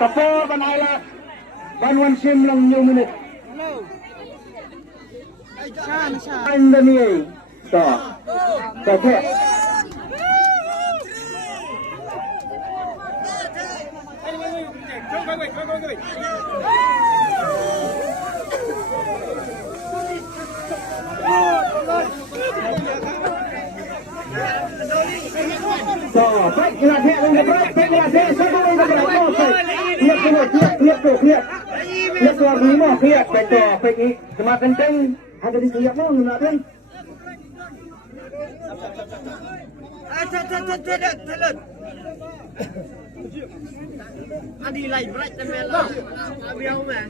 Tapo ban ailat ban wan sim lang new minute. Indani to. Tapo. So, baik jelas dia dengan berat, baik jelas dia sama dengan berat. Lihat semua, lihat keluar lima, lihat betul, baik ini cuma kenceng, ada di siap mau gunakan. Adi lay berat temen lah, biar mah.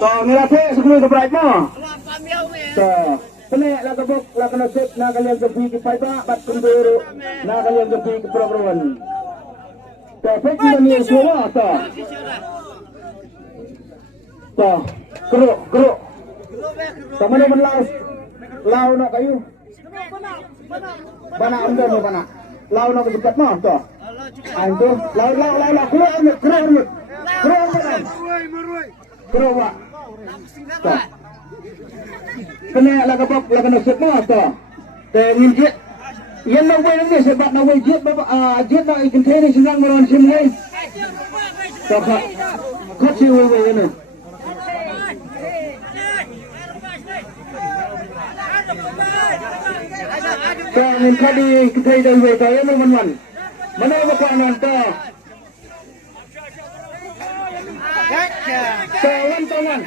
So, nilai sebelum berat mau. So. Penek lah kebuk lah kena sip nak kalian pergi ke Paipa bat kemburu nak kalian pergi ke Program. Tapi kita ni semua tak. Tak keruk. Sama dengan lau nak kayu. Bana anda ni bana. Lau nak dekat mah tak. Antu lau keruk. Keruk. Tak. Kena lah kapok lah kena set mah to. Dengan jet. Yang nak buat ni sebab nak buat jet jet nak ikan teri senang melawan sim ni. To kat si we ni. To min kadi kita dah we to yang man. Mana apa anan to? Tangan.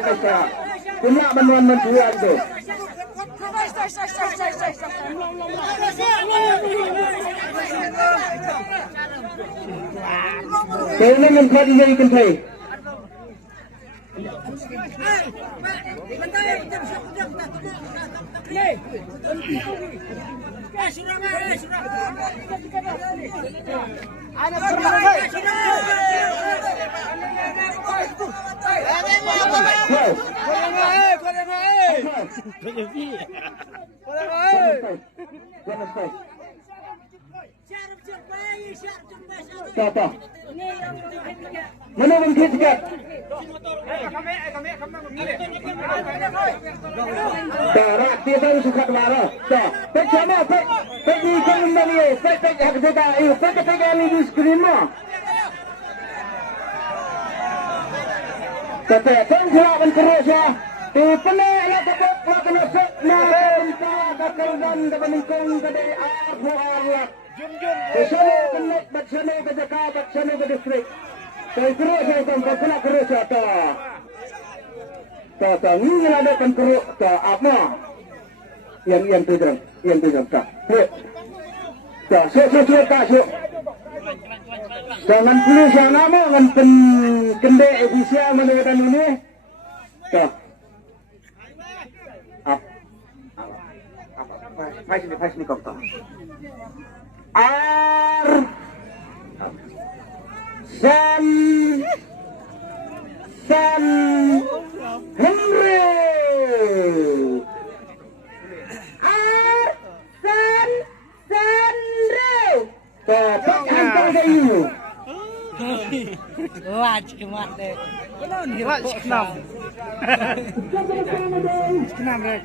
Asa. Punya bantuan menjual tu. Kena mengkau dia ikan teri. Siapa? Mana mungkin sikit? Darat dia tahu suka kelara. Pek sama pek di kandang ni. Pek hak kita. Pek ni di skrin mah. Tapi tengok kan kerus ya. Penek lah tepuk lah kena set nak kita katakan dapat ningkung kadai aku Allah. Bersama kenek bersama ke Jakarta bersama ke distrik. Saya kerus saya kena kerus ada. Tak ni ada kan kerus tak apa. Yang tu tak. Tak tak. Jangan tulis yang nama dengan kendek ofisial menurut ini. Tak. Pas ni kau tahu. San Henry. Tak hantar kayu. Laj kemat deh. Laj kenam. Kenam rek.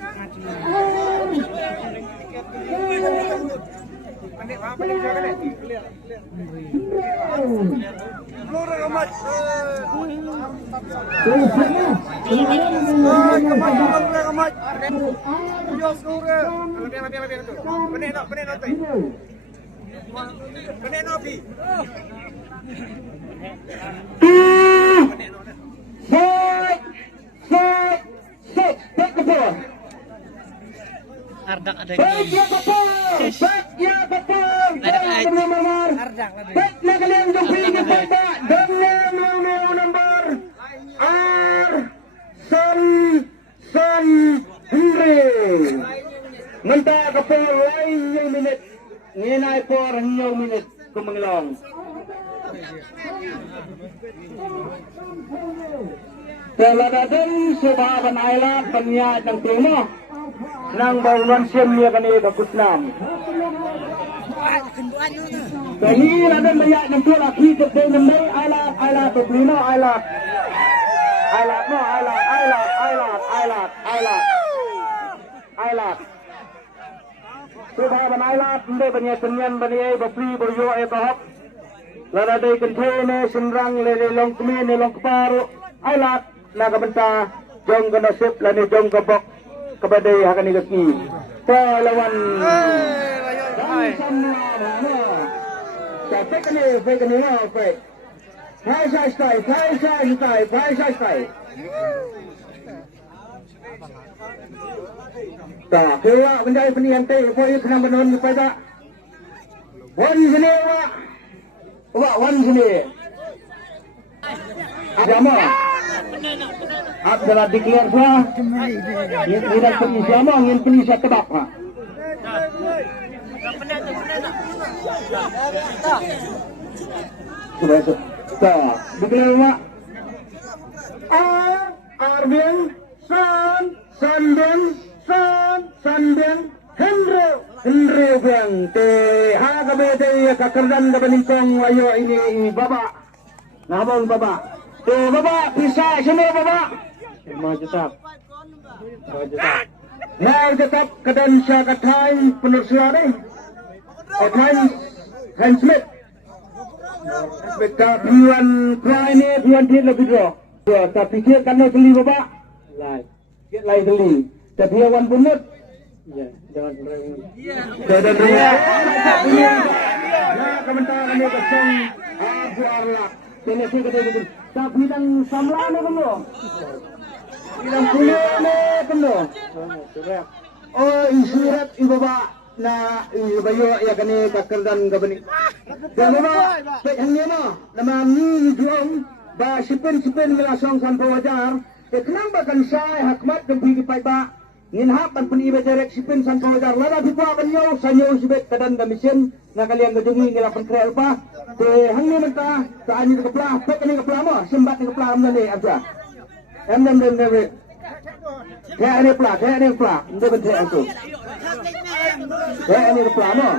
Ardak ada Baik ya betul. Ardak ada. Baik nak kalian jumpa di tempat dengan nomor San Henry. Nganta kapal lain yung minit. Nginay po yung minit kumanglong. Taladadan subaban ailat panyat ng tumo. Nang baulan siyemnya kanil bakusnam. Kanil ada mayat ng tulo higit din ng may ailat tuplino ailat. Ailat. Subaban ailat hindi banyatanyan baniyay bapri beryo etohop. Laraday kentene senrang lelong kumin lelong keparu ailat nagabenta jong kanasip lani jong kabok kabadai hakan igaki lawan sampai kene apa Hai sai tak kewa bendai peniantai foi kena benon pada wan sini wan sini Jama adalah declare sah tidak pergi jama ingin pergi saya tebak ha sudah tak declare mak Arbian Sanbian Henry Biang te ha kabete kakerdan kabaningkong ayo ini baba nabong baba te baba bisa sini baba mau tetap kedan siya katay penursura katay handsmith Beka bulan ini bulan dia lebih dulu. Tapi dia karena beli bapa, lain beli. Tapi awan bunut, ya jangan berani. Jangan berani. Nah komentar kami kosong ajarlah. Ini sih kata gitu. Tapi yang samlan itu loh. Yang kulit itu loh. Oh surat ibu bapa. Na bayo ya kani kakerdan gabani dama pe hangema nama ni juang ba sipen milasong san pawajar kenang bakan sai hakmat dempi pai ba ngin hapan pun ibe direct sipen san pawajar lada dipa banyo sanyo sibet kadan da mission na kalian gajungi ngila pan krel pa te hangema ta ta ani kepla pe kani kepla mo simbat ni kepla amna ni aja em Kayak ini pula, ini bentuk itu. Kayak ini pula, no.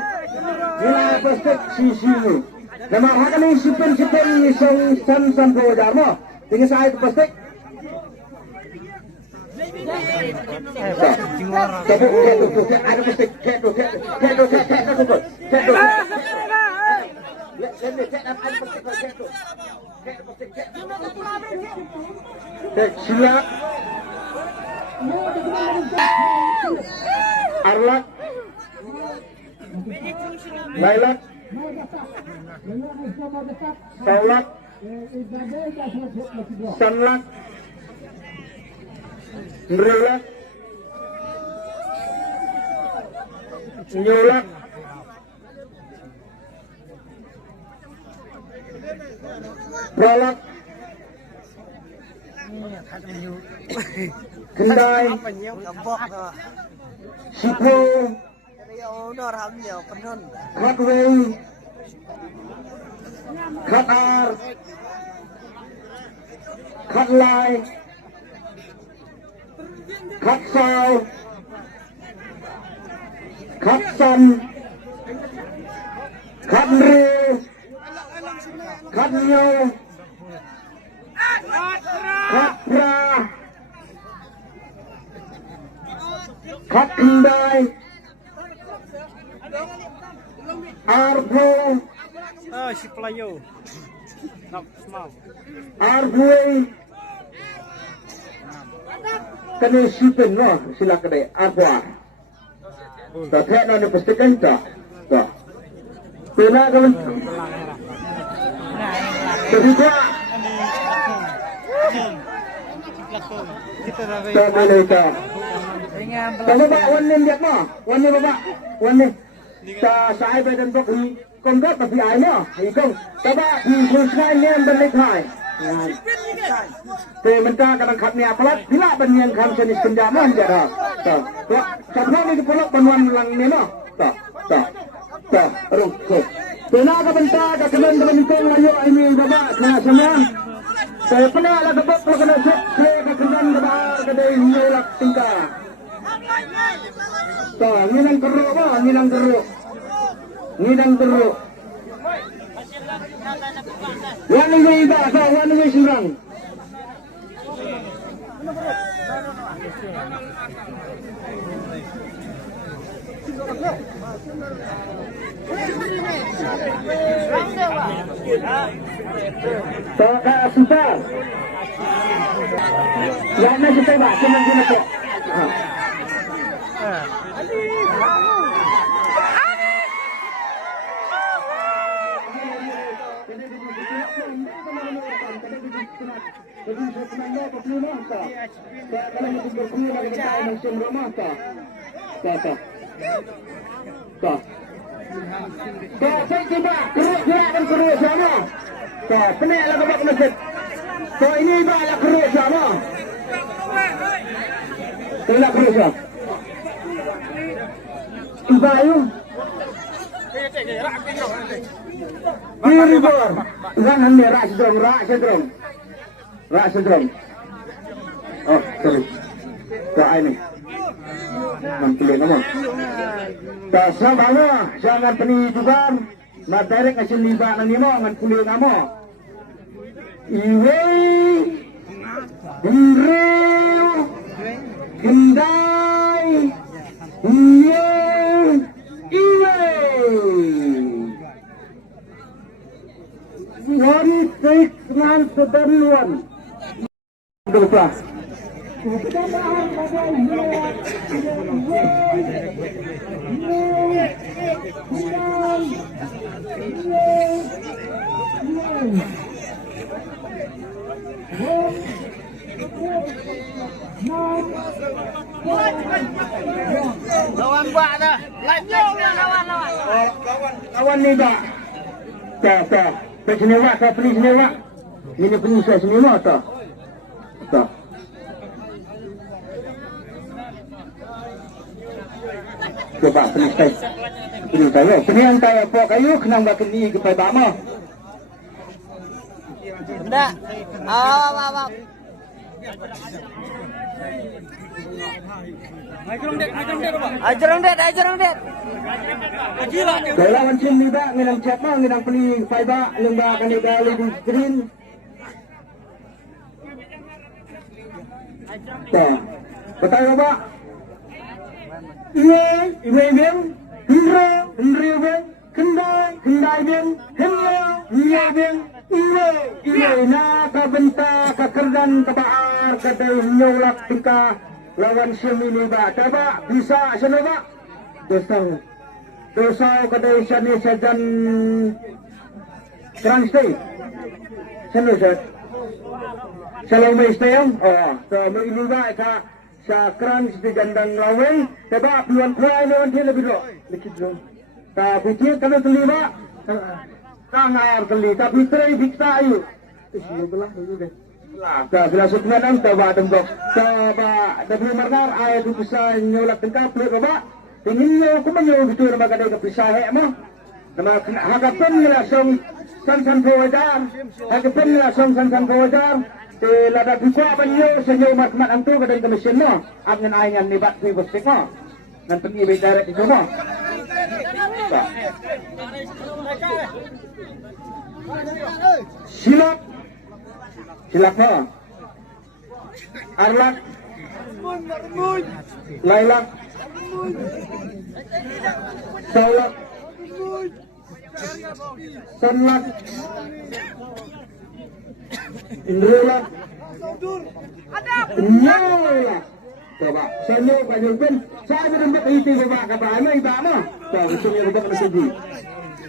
Nilai plastik sisi ini. Nama hak ini sipen san pawajar, no. Tinggal saya itu plastik. Ada plastik, silap. Arlak Lailak Saulak Sanlak Nrelak Nyolak Pralak Kendai Sipo Khatway Khatar Khatlai Khatsau Khatsan Khatnre Khatnyo Khatra Khatindai Arbo si pelayo nak semau Arbo kena sipen no sila kedai Arbo tak kena ni pastikan tak pernah kawan kedua tak boleh tak kalau bapak wanin dia mah wanin bapak wanin sa aiไปดันบกฮีคนก็ตะพี่ไอ้เนาะไอ้กงแต่ว่าพี่ผู้ชายเนี่ยมันเล็กหาย Mereka kadang-kadang ni apalat, bila banyak kami jenis kenjaman jadi. Contoh ni kepulak penuan lang ni no. Terus. Tenaga bentar ke teman-teman itu layu ini bapa kena semua. Saya pernah lah kebab kena saya ke kendan ke bahar ke dari nyolak tingkah. Ngilang keruk apa? Ngilang keruk. Wan ni iba, wan ni surang. Toka susah. Yang nak kita buat cuma guna tu. Saya tiba keruk sama. Peneklah kebab masjid. Ini ibalah keruk sama. Tolak keruk sama. Ibayu. Ribor. Jangan ni rak sedrong. Oh, sorry. Tak ini. Mantulah nama. Tak sama. Jangan penipuan. Nak direct asyik libat nang ni mo ngan kulit nama. Iwe. Bundrew. Kendai. Iye. Iwe. One six nine seven one. Berapa? Lawan buat dah. Lawan ni tak. Tak. Pesenewak saya beli senewak. Ini beli saya senewak tak. Coba beli saya. Penian saya pok kayu kenang bakal ni kepada bama. Tidak. Awak. Ajarang det. Dalam macam ni tak, nginang chat mah, nginang beli fiber, lembah akan digali di screen. Tak. Betul apa? Iwe beng, Hendro beng, Kendai beng, Henya beng, Iwe na kabenta kakerdan kabaar kadai nyolak tingkah lawan sim ini ba. Coba bisa sana ba? Dosa kadai sana sajan transtay. Sana saja. Salam mestayam. So ini ba sa krans di gandang lawan. Coba peluang kuai lawan dia lebih dulu. Lekit dulu. Tak pikir kalau terlibat. Sangar kali tapi teri bikta ayu. Belah dulu deh. Tak bila sukma nang coba tembok. Coba tapi marnar ayat tu bisa nyolak tengkap pelik coba. Tingin aku menyo gitu nama kadai ke pisah mah. Nama hagapan langsung san fawajar. Hagapan langsung san fawajar. Te lada buka banyo senyo mat ang tu kadai ke mesin mah. Angan ayan ni bat kui bosik mah. Nan pengi bedarat itu mah. Silap mah. Arlak. Lailak. Saulak. Sanlak. Indrolak. Nyolak. Coba, saya banyak pun. Saya berempat itu bapak kata ana iba mah. Tahu semua bapak kena seji.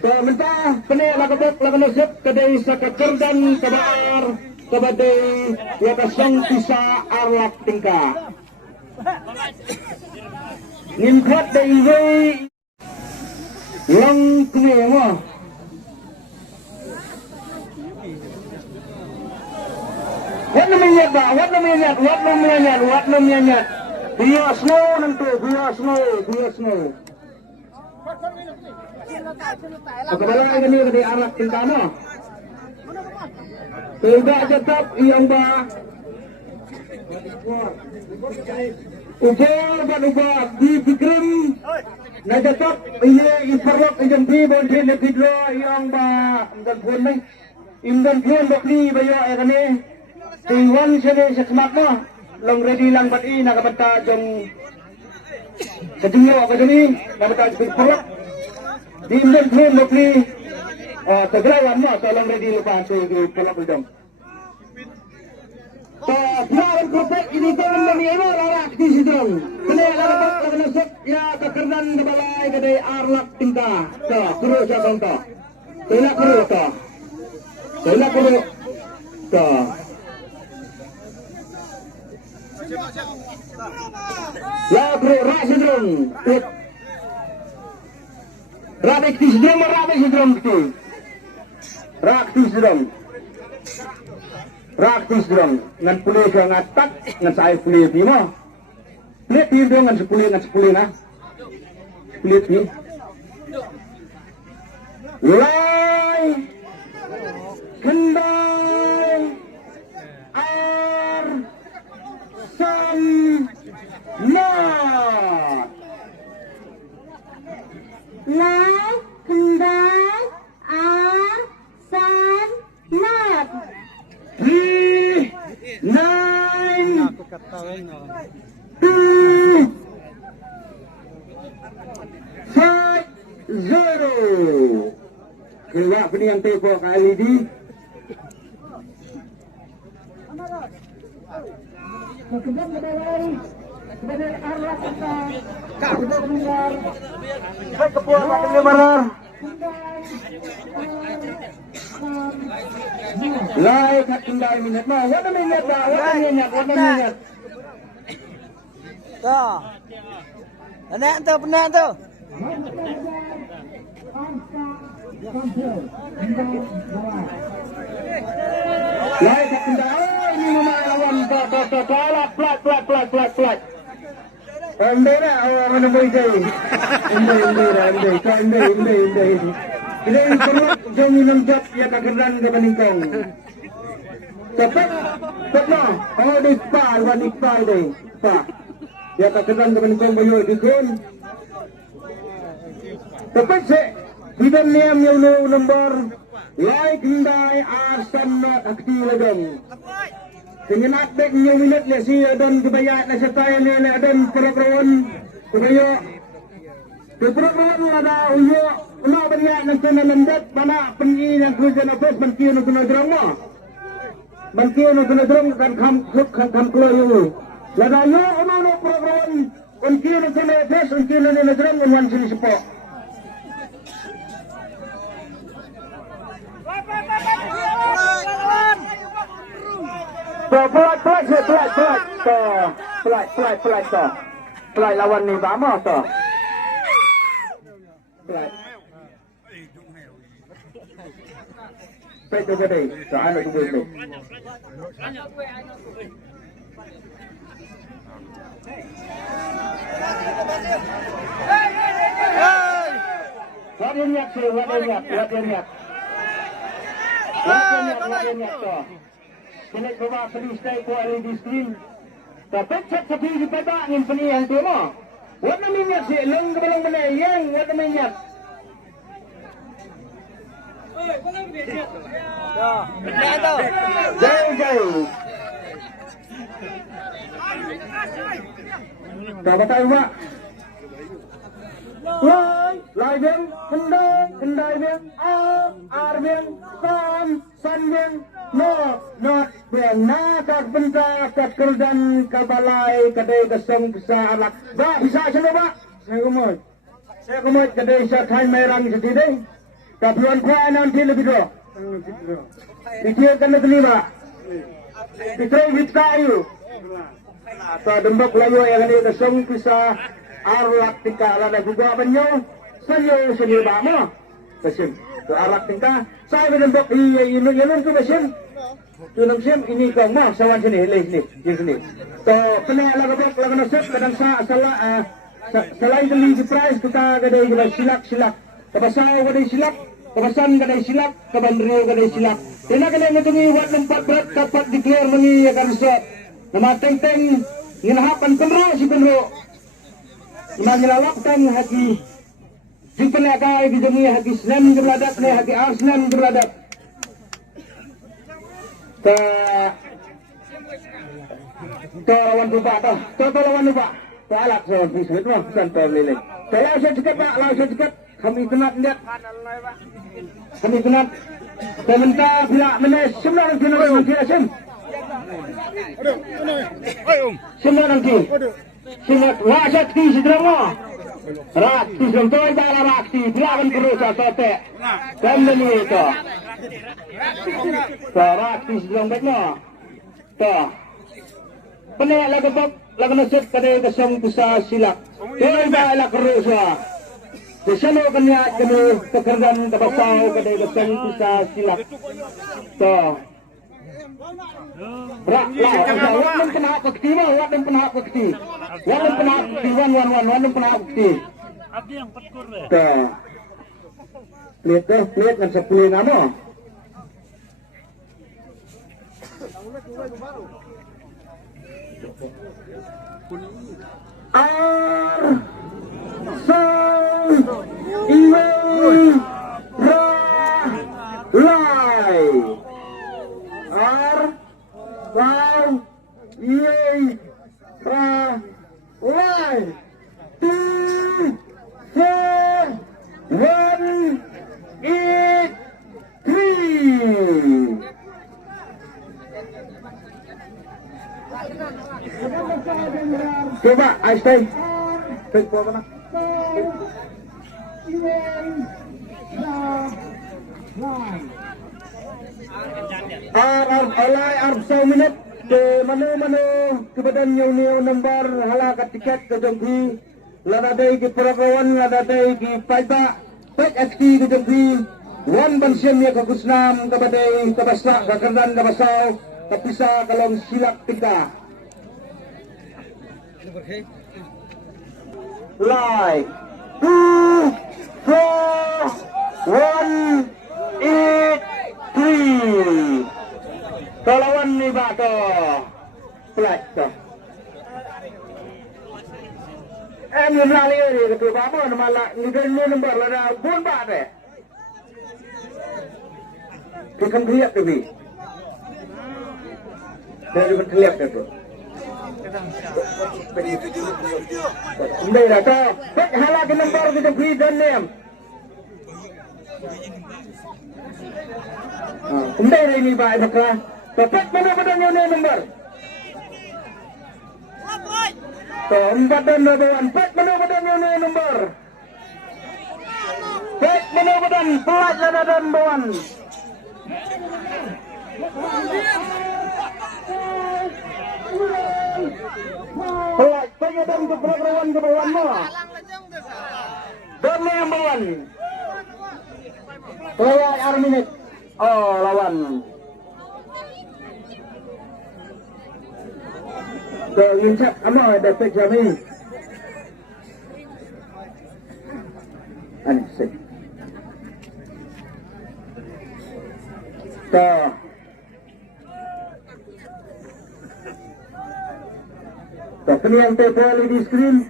Tahu mentah penek lakabok lakanasep kedai sakakerdan kabar kabadai yakasang pisa arlak tingkah. Ngimkat dai wei lang kene mah. What namanya ba? What namanya? What namanya? What namanya? Biar snow nanti, biar snow. Ako bala ay ganito di arak tingkano. Tidak tetap iyang ba? Ubar ba di pikrim na tetap ini iparok iyang bibon din pidlo iyang ba dagbuan may imdan buwan bakli bayo ay kani tingwan siya sa smak mo long ready lang ba't nakabanta yung kadungyo ako dyan nakabanta yung iparok di imdan buwan bakli tagrawan mo tolong ready lupa sa iparok dyan. Pelawan kopek ini kan menemu larak di situ. Kena larak nasib ya kekerdan ke balai kedai arlak tinta. Tuh, kuru siapa tuh? Tidak kuru tuh. Tidak kuru. Tuh. Ya kuru rak sidrung. Rabik di sidrung, rabik sidrung tu. Rak di sidrung. Raktis dong, ngan pulih ke ngatak, ngan saya pulih di mo. Pulih di dong ngan sepulih na. Pulih di. Lai, kendai, ar, san, not. Lai, kendai, ar, san, not. 3, 9, 2, 0. Keluar pening tempo ke LED. Kemudian kemudian arwah kita mendengar Kepuas makan lebaran. Lai kat tinggal minit mah. What minit dah? What minit? Tuh. Penak tu. Lai kat tinggal. Oh, ini memang lawan plat. Ande na, mana boleh jadi? Ande. Ini perlu jom minum jat ya kageran ke peningkong. Cepat, cepat. Oh, dipal deh. Pak. Ya kageran ke peningkong bayo dikun. Cepat sih. Kita niam yang nombor like ndai arsan not akti lagam. Dengan adik nyo minit le si adon kebayat na sa tayo niya na adon peraprawan kebayo. Peraprawan ada uyo. Ano ba niya nagtananandat? Mana pengi yang kerja nafas bankiyo no tunadrong mo? Bankiyo no tunadrong kan kam kloyo. Lada yo ano peraprawan bankiyo no tunadrong bankiyo no tunadrong unwan sini sepo. Pelat lawan ni bama to. Pelat. Pelat jadi. Saan tu boleh. Wadian to. Kini bawa pelistai ko LED screen. Tapi cek sepi di pada angin penihan tu mo. Wat na minyak si long kebalang mana yang wat na minyak. Penak tu. Jauh. Tak betul pak. Lai biang, kendai biang, ar biang, san biang, not biang, kat benda, kat kerdan, kabalai, kadai kesong, kesa anak. Ba, bisa sila ba? Saya kumut, kadai sa time merang sa tide. Kapuan ko nanti lebih do. Pikir kan terima. Pikir with kayu. Sa dembok layo yang ini kesong, kesa arak tingkah ala juga banyo saya seni bama kesim ke arak tingkah saya berdembok iya tu kesim tu nang sim ini kong mo sawan sini sini di sini to kena laga bok laga nasib kadang selain deli di prize kita gadai gila silak kabasao gadai silak kabasan gadai silak kabandrio gadai silak tina gadai ngetungi wat nempat berat dapat declare mengi akan set nama teng nginahapan kunro mengelawakkan haki jika lagai dijungi haki Islam berladak ne haki Arsenal berladak to lawan lupa to lawan lupa to alak so bisut mah bukan to lele kalau saya cekat Pak langsung cekat kami kenat lihat kami kenat pemerintah bila menes semua nanti asim semua nanti semua rasa ti sidrama rat ti sedang bala rakti bilawan terus sate kami itu rat ti sedang betno to Pernah laga nasib kadai kasong pisa silak. Kaya ba alak rusa. Desano kanya kami kekerjaan kabasaw kadai kasong pisa silak. To. Walang penahak pakti mo, walang penahak pakti. Walang penahak pakti, walang penahak pakti. To. Plate kan sa plate na mo. Coba Einstein. Take po na. Arab 1 minit ke mano kebadan nyaw number halakat tiket ke jengki ladadai ki peragawan ladadai ki paiba pek SK ke jengki wan bansiam ya kagusnam kabadai kabasa kakerdan kabasaw kapisa kalong silak tika Live 2 4 1 8 3 Kalawan ni ba to? Flat to. Yung lali yun, ito ba mo? Ngitin mo number lang na buwan ba ate? Kikang kiliap ka, Bi? Kaya yung kiliap ka to? Hindi na to. Ba't halagin number kita, Bi? Doon na yan. Hindi na ini ba? Iba ka? Dapat mana badan yung number? So, 4 dan 2, 4 mana badan yung number? 4 mana badan, pelat na dan bawan. Pelat, penyedan ke perawan mo. Dan yang bawan. Pelat Arminit. Oh, lawan. So, yun siya, dapat kami. Ano, say. So, kaniyang tape LED screen.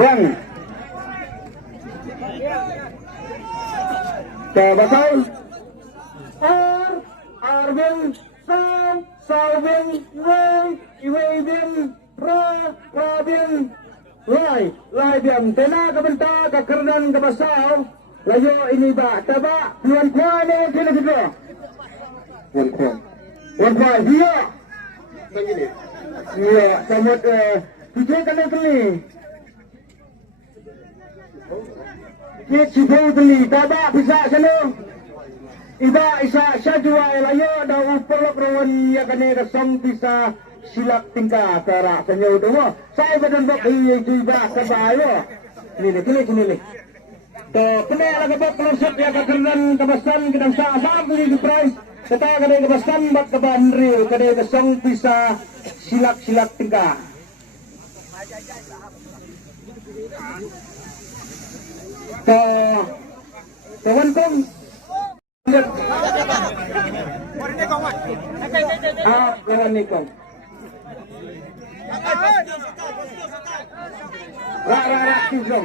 Bang. Basaw. Arvin, Sam, Salvin, Ray, Iwabin, Rabin, Lai, Tena kabenta kakerdan kabasaw. Layo ini ba, taba, Puan Kuan ang kinagito. Puan Kuan, hiya. Hiya, samot, pijay ka na kali. Kit si Baudley, taba, bisa sano. Iba isa siya jual ayo daw upolok rawan ya kanina kasong bisa silap tingkah terak senyo itu mo. Saya badan bok juga kebayo. Ini. To kena lagi bok konsep ya kekenan kebasan kedang saham beli di price. Kita kadang kebasan bak keban real kadang kesong bisa silap tingkah. To kawan kong kawan ni kong. Ra kisong.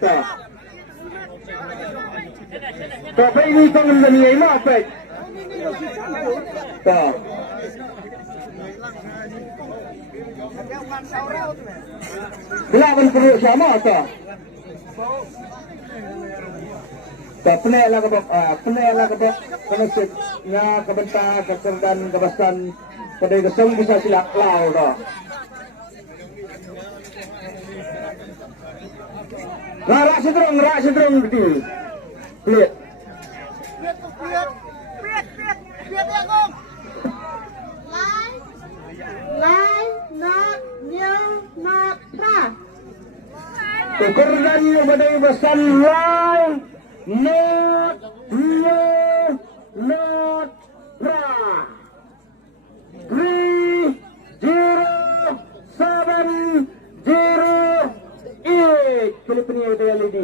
To ini kong nani ma pek. To Bilawan perlu sama to. Penai lah kebab, konsep nya kebentar, kecerdan, kebasan, kedai kesong bisa silap lau dah. Rak sedrong betul. Lihat. Lai, not, new, not, pra. Kecerdan yang badai basan lai. Not, pra. 3070 Filipino LED.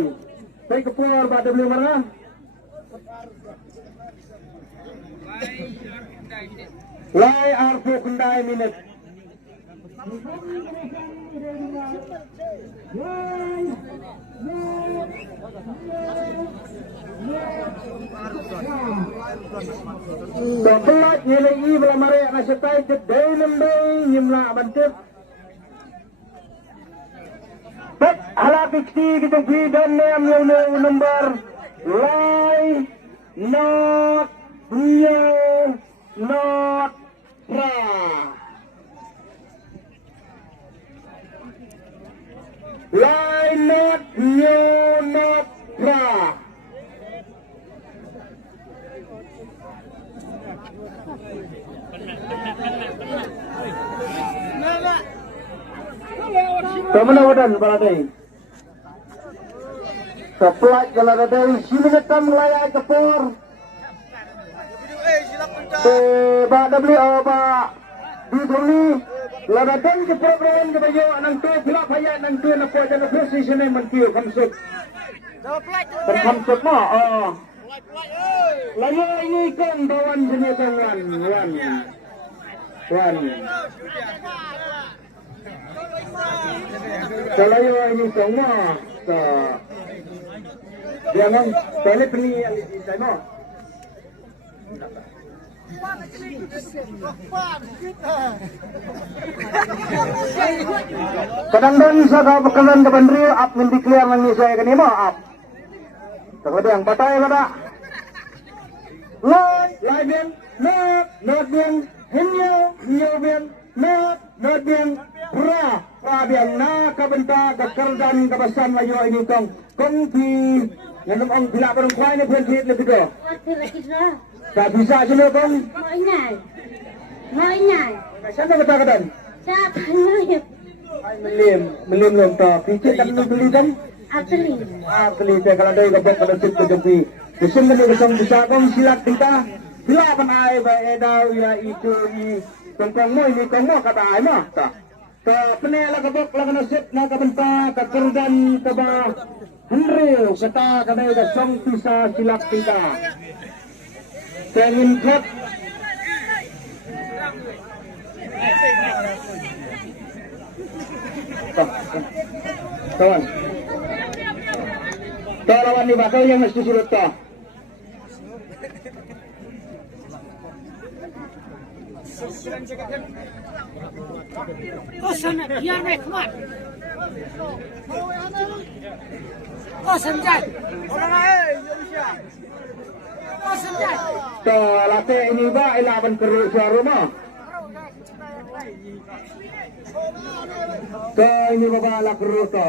Saya keluar pada beli mana? Lai arpo kendai minit. Dokelat nyelai belah marek nasetai kedai lembei nyimla bantip. But halap ikti kita dan number lai not pra. Lai not pra. Kemenawadan baladai. Seplak baladai siminetam layak kepor. Ba beli ba di sini ladatan ke program ke bayo nang tu pula paya nang tu nak kuat dan position ni mentiu konsep. Konsep mah layo ini kan bawan sini tangan wan. Kalau ini semua, jangan balik ni yang di sana. Kadang-kadang saya bekalan ke bandri, up mendeklar lagi saya kini mah up. Terkadang yang batai kada. Lai bien, not bien, hinyo bien, not bien, pra bien na kabenta kekerdan kebasan layo ini kong pi nganong ang bila barang kuai ni pwede lebih do. Tak bisa sila kong. Mau ingat. Siapa kata-katan? Siapa yang Melim lom to. Picit kan beli kan? Asli saya kalau dari gabok pada situ jadi. Kesim kan kesong bisa kong silat kita. Bila pan ai ba edau ya itu ni tentang mo ini kong mo kata ai mah ta. Ta penela gabok la kana sip na kabenta ka kerdan ka ba henreu kata kadai kesong bisa silat kita. Tengin kat kawan lawan ni bakal yang mesti surut ta sana biar naik kuat sanjay to late ini ba ilaban keruk suara rumah to ini baba la keruk to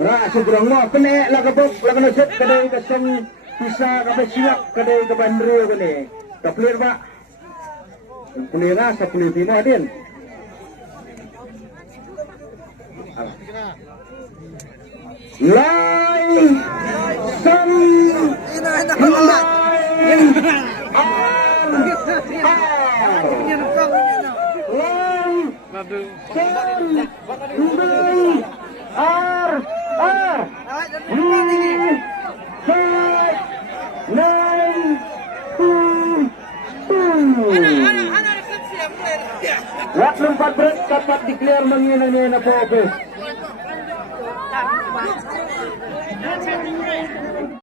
Rak sedrong mo kene la kabok la kana set kadai kasem Bisa kabe siap kadai ke bandru ko ni. Kaplir ba? Kaplir na sa Pilipino din. Line Sun Latlong patret dapat declare mangina na po office.